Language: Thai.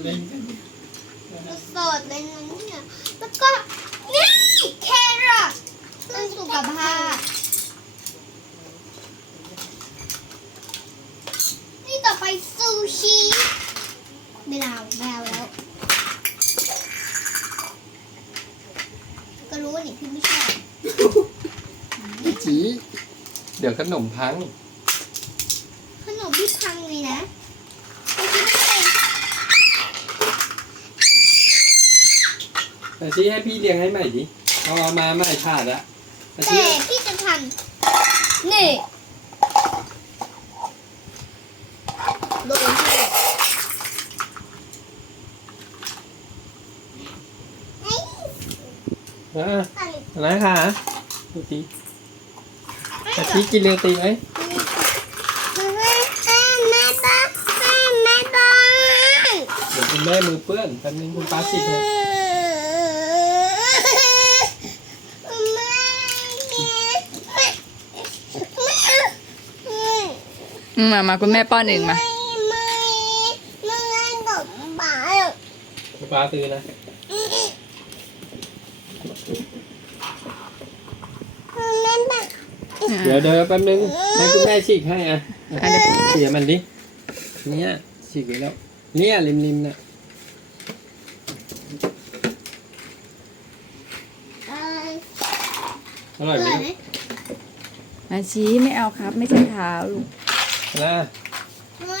สดเลยนเนี่แล้วก็นี่แครอทเพื่สุขภานี่ต่อไปซูชิไม่เอาไม่แล้ว ก็รู้ว่านีพี่ไม่ชอพี่จีเดี๋ยวขนมพัง ขนมพี่พังเลยนะมาชี้ให้พี่เลี้ยงให้ใหม่ดิเอามาไม่ชาดอะแต่ พี่จะทำนนี่ดูอะไรค่ะดูตีตะชีกินเร็วตีไหมแม่แม่่่ต้้แแมมมงเดี๋ยวคุณือเปื้อนทำนึงคุณป้าสิเนี่ยมามาคุณแม่ป้อนหนึ่งมา ไม่ไม่ไม่ต้ป้าคุณป้าซื้อนะเดี๋ยวเดี๋ยวแป๊บนึงให้คุณแม่ฉีกให้อ่ะเสียมันดิ เนี่ยฉีกไปแล้ว เนี่ยริมริมน่ะอร่อยไหมอาชีไม่เอาครับไม่ใช่ขาลูก来。<Hello. S 2>